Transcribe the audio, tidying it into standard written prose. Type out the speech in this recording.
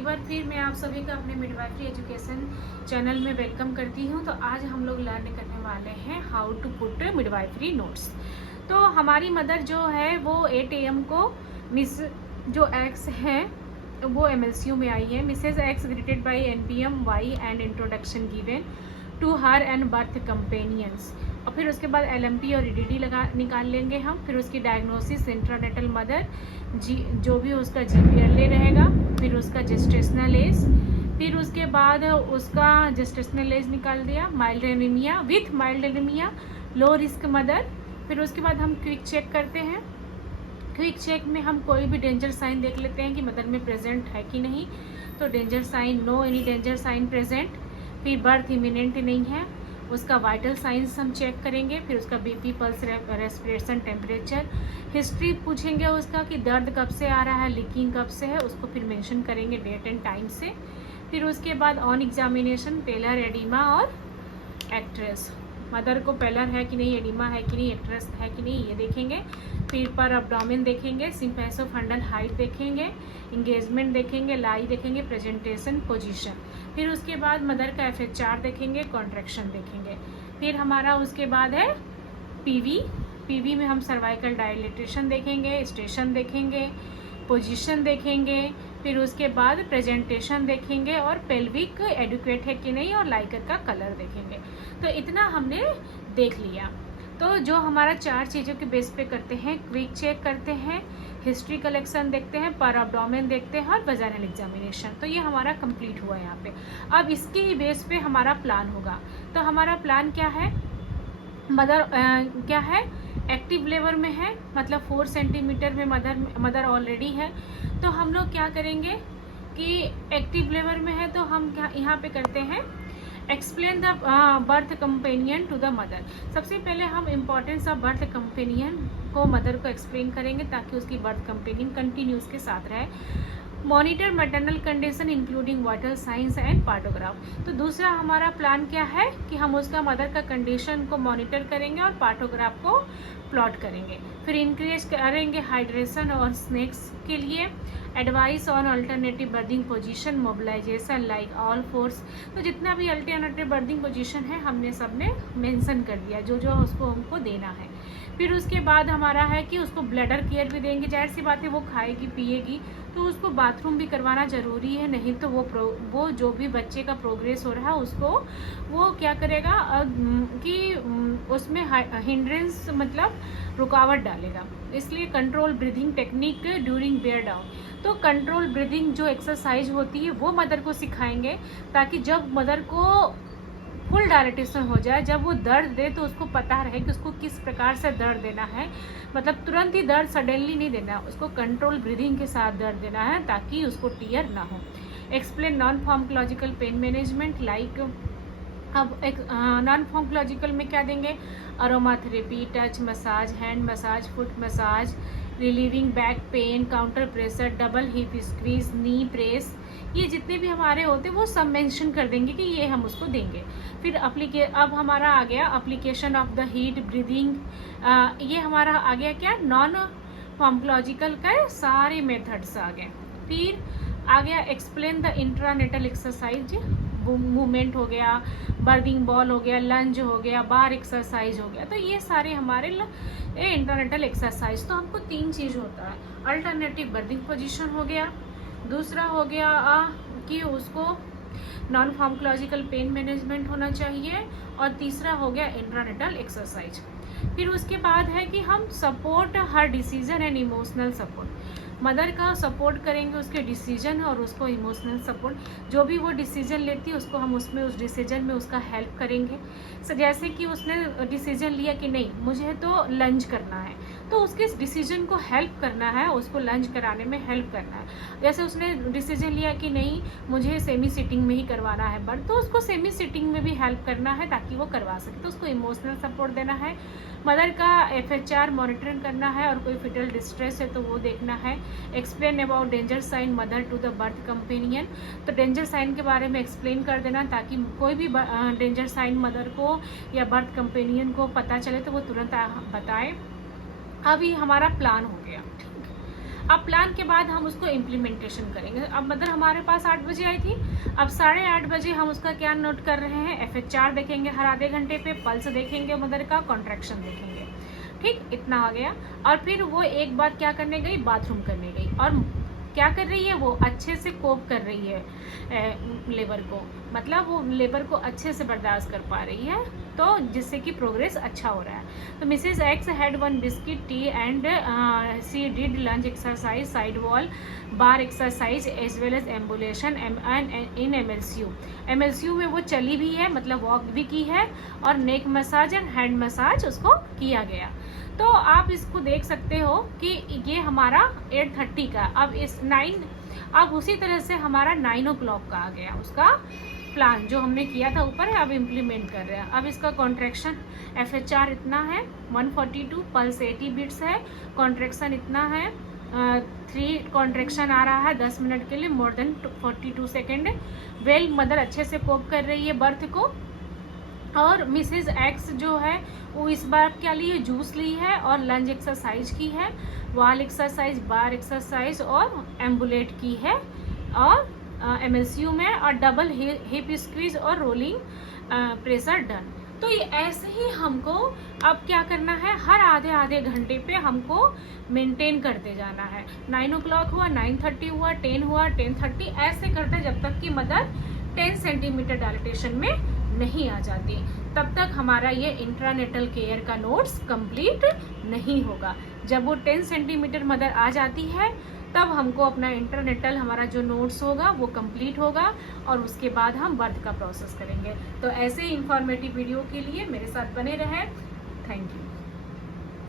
एक बार फिर मैं आप सभी का अपने मिडवाइफरी एजुकेशन चैनल में वेलकम करती हूं। तो आज हम लोग लर्न करने वाले हैं how to put midwifery notes. तो हमारी मदर जो है वो 8 AM को मिस जो एक्स है वो MLCU में आई है। Mrs X greeted by NPM Y and introduction given to her and birth companions. और फिर उसके बाद LMP और EDD निकाल लेंगे हम। फिर उसकी डायग्नोसिस इंट्रानेटल मदर जो भी उसका GPLA रहेगा, फिर उसका जेस्टेशनल एज, फिर उसके बाद उसका जेस्टेशनल एज निकाल दिया, mild anaemia with mild anaemia, low risk mother. फिर उसके बाद हम क्विक चेक करते हैं। क्विक चेक में हम कोई भी डेंजर साइन देख लेते हैं कि मदर में प्रेजेंट है कि नहीं। तो danger sign, no any danger sign present. फिर बर्थ इमिनेंट नहीं है। उसका वाइटल साइंस हम चेक करेंगे। फिर उसका BP, pulse, respiration, temperature, history पूछेंगे उसका कि दर्द कब से आ रहा है, लीकिंग कब से है, उसको फिर मेंशन करेंगे डेट एंड टाइम से। फिर उसके बाद ऑन एग्जामिनेशन पेलर, एडिमा और एक्ट्रेस, मदर को पेलर है कि नहीं, एडिमा है कि नहीं, एक्ट्रेस है कि नहीं, ये देखेंगे। फिर पर अब्डोमेन देखेंगे, सिम्पैथोफंडल हाइट देखेंगे, इंगेजमेंट देखेंगे, लाई देखेंगे, प्रेजेंटेशन, पोजीशन। फिर उसके बाद मदर का FH4 देखेंगे, कॉन्ट्रैक्शन देखेंगे। फिर हमारा उसके बाद है PV में हम सर्वाइकल डायलेटेशन देखेंगे, स्टेशन देखेंगे, पोजीशन देखेंगे। फिर उसके बाद प्रेजेंटेशन देखेंगे और पेल्विक एडुकेट है कि नहीं और लाइकर का कलर देखेंगे। तो इतना हमने देख लिया। तो जो हमारा 4 चीज़ों के बेस पे करते हैं, क्विक चेक करते हैं, हिस्ट्री कलेक्शन देखते हैं, पर अब्डोमेन देखते हैं और वजाइनल एग्जामिनेशन। तो ये हमारा कंप्लीट हुआ यहाँ पे। अब इसके ही बेस पे हमारा प्लान होगा। तो हमारा प्लान क्या है, मदर क्या है, एक्टिव लेबर में है, मतलब 4 सेंटीमीटर में मदर ऑलरेडी है। तो हम लोग क्या करेंगे कि एक्टिव लेबर में है तो हम क्या यहाँ पे करते हैं, explain the birth companion to the mother. सबसे पहले हम इम्पोर्टेंस ऑफ बर्थ कंपेनियन को मदर को एक्सप्लेन करेंगे ताकि उसकी बर्थ कंपेनियन कंटिन्यूस के साथ रहे। Monitor maternal condition including vital signs and partograph. तो दूसरा हमारा प्लान क्या है कि हम उसका मदर का कंडीशन को मॉनिटर करेंगे और पार्टोग्राफ को प्लॉट करेंगे। फिर इंक्रीज करेंगे हाइड्रेशन और स्नैक्स के लिए, advice on alternative birthing position, mobilisation like all fours. तो जितना भी अल्टरनेटिव बर्थिंग पोजीशन है हमने सब में मेंशन कर दिया, जो जो उसको हमको देना है। फिर उसके बाद हमारा है कि उसको ब्लडर केयर भी देंगे। जाहिर सी बात है वो खाएगी पिएगी तो उसको बाथरूम भी करवाना ज़रूरी है, नहीं तो वो जो भी बच्चे का प्रोग्रेस हो रहा है उसको वो क्या करेगा कि उसमें हिंड्रेंस मतलब रुकावट डालेगा। इसलिए control breathing technique during bear down. तो कंट्रोल ब्रीदिंग जो एक्सरसाइज होती है वो मदर को सिखाएंगे ताकि जब मदर को फुल डायलेटेशन हो जाए, जब वो दर्द दे तो उसको पता रहे कि उसको किस प्रकार से दर्द देना है। मतलब तुरंत ही दर्द सडनली नहीं देना, उसको कंट्रोल ब्रीदिंग के साथ दर्द देना है ताकि उसको टीयर ना हो। Explain non pharmacological pain management like, अब एक नॉन फार्माकोलॉजिकल में क्या देंगे, aroma therapy, touch massage, hand massage, foot massage, relieving back pain, counter pressure, double hip squeeze, knee press, ये जितने भी हमारे होते हैं वो सब मेंशन कर देंगे कि ये हम उसको देंगे। फिर अब हमारा आ गया application of the heat breathing. ये हमारा आ गया क्या, नॉन फार्माकोलॉजिकल का सारे मेथड्स आ गए। फिर आ गया explain the intranatal exercise, movement हो गया, बर्निंग बॉल हो गया, लंज हो गया, बार एक्सरसाइज हो गया। तो ये सारे हमारे इंटरनेटल एक्सरसाइज। तो हमको 3 चीज़ होता है, अल्टरनेटिव बर्निंग पोजीशन हो गया, दूसरा हो गया कि उसको नॉन फार्माकोलॉजिकल पेन मैनेजमेंट होना चाहिए, और तीसरा हो गया इंट्रानेटल एक्सरसाइज। फिर उसके बाद है कि हम support her decision and emotional support, mother का सपोर्ट करेंगे उसके डिसीजन और उसको इमोशनल सपोर्ट, जो भी वो डिसीजन लेती है उसको हम उसमें उस डिसीजन में उसका हेल्प करेंगे। जैसे कि उसने डिसीजन लिया कि नहीं मुझे तो लंज करना है, तो उसके डिसीजन को हेल्प करना है, उसको लंज कराने में हेल्प करना है। जैसे उसने डिसीजन लिया कि नहीं मुझे सेमी सिटिंग में ही करवाना है बर्थ, तो उसको सेमी सिटिंग में भी हेल्प करना है ताकि वो करवा सके। तो उसको इमोशनल सपोर्ट देना है, मदर का FH4 मॉनिटरिंग करना है, और कोई फिटल डिस्ट्रेस है तो वो देखना है। Explain about danger sign mother to the birth companion. तो डेंजर साइन के बारे में एक्सप्लेन कर देना ताकि कोई भी डेंजर साइन मदर को या बर्थ कंपेनियन को पता चले तो वो तुरंत बताए। अब ये हमारा प्लान हो गया। अब प्लान के बाद हम उसको इम्प्लीमेंटेशन करेंगे। अब मदर हमारे पास 8 बजे आई थी, अब 8:30 बजे हम उसका क्या नोट कर रहे हैं, FH4 देखेंगे हर आधे घंटे पे, पल्स देखेंगे मदर का, कॉन्ट्रैक्शन देखेंगे। ठीक, इतना आ गया। और फिर वो एक बार क्या करने गई, बाथरूम करने गई, और क्या कर रही है, वो अच्छे से कोप कर रही है लेबर को, मतलब वो लेबर को अच्छे से बर्दाश्त कर पा रही है, तो जिससे कि प्रोग्रेस अच्छा हो रहा है। तो Mrs X had 1 biscuit tea and she did lunge exercise, side wall bar exercise as well as ambulation in MLCU में वो चली भी है, मतलब वॉक भी की है, और नेक मसाज एंड हैंड मसाज उसको किया गया। तो आप इसको देख सकते हो कि ये हमारा 8:30 का, अब उसी तरह से हमारा 9 o'clock का आ गया उसका प्लान जो हमने किया था ऊपर है, अब इम्प्लीमेंट कर रहे हैं। अब इसका कॉन्ट्रैक्शन FH4 इतना है 142, पल्स 80 बीट्स है, कॉन्ट्रैक्शन इतना है 3 कॉन्ट्रैक्शन आ रहा है 10 मिनट के लिए, more than 42 second. Well mother अच्छे से कोप कर रही है बर्थ को। और मिसेज एक्स जो है वो इस बार क्या ली है, जूस ली है और लंज एक्सरसाइज की है, वॉल एक्सरसाइज, बार एक्सरसाइज और एम्बुलेट की है, और MLCU में, और डबल हिप स्क्वीज और रोलिंग प्रेशर डन। तो ये ऐसे ही हमको अब क्या करना है, हर आधे घंटे पे हमको मेंटेन करते जाना है। 9 o'clock हुआ, 9:30 हुआ, 10 हुआ, 10:30, ऐसे करते जब तक कि मदर 10 सेंटीमीटर डायलेटेशन में नहीं आ जाती, तब तक हमारा ये इंट्रानेटल केयर का नोट्स कंप्लीट नहीं होगा। जब वो 10 सेंटीमीटर मदर आ जाती है तब हमको अपना इंटरनेटल हमारा जो नोट्स होगा वो कंप्लीट होगा, और उसके बाद हम बर्थ का प्रोसेस करेंगे। तो ऐसे ही इंफॉर्मेटिव वीडियो के लिए मेरे साथ बने रहें। Thank you.